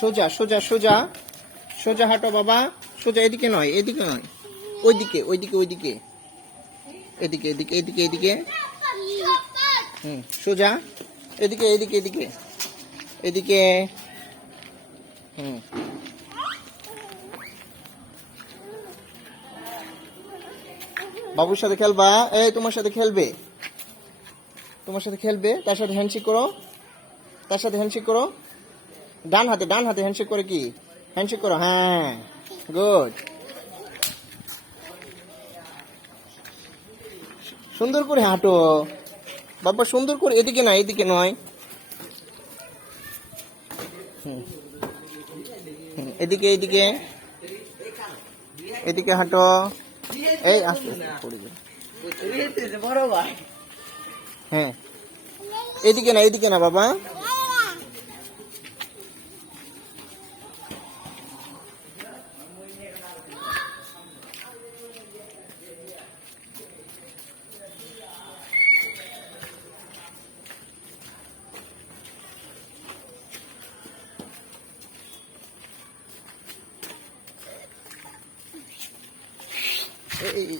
সোজা সোজা সোজা সোজা হাঁটো বাবা, সোজা, এদিকে নয়, এদিকে নয়, ওইদিকে ওইদিকে ওইদিকে, এদিকে এদিকে এদিকে এদিকে, সোজা, এদিকে এদিকে এদিকে এদিকে, বাবুর সাথে খেলবা, এই তোমার সাথে খেলবে, তোমার সাথে খেলবে, তার সাথে হ্যান্ডশেক করো, তার সাথে হ্যান্ডশেক করো, ডান হাতে হ্যান্ডশেক করে, কি হ্যান্ডশেক করো, হ্যাঁ গুড, সুন্দর করে হাঁটো বাবা, সুন্দর করে, এদিকে নয়, এদিকে নয়, এদিকে এদিকে এদিকে হাঁটো, এই আস্তে পড়ে যাবে, হ্যাঁ এদিকে না বাবা, এই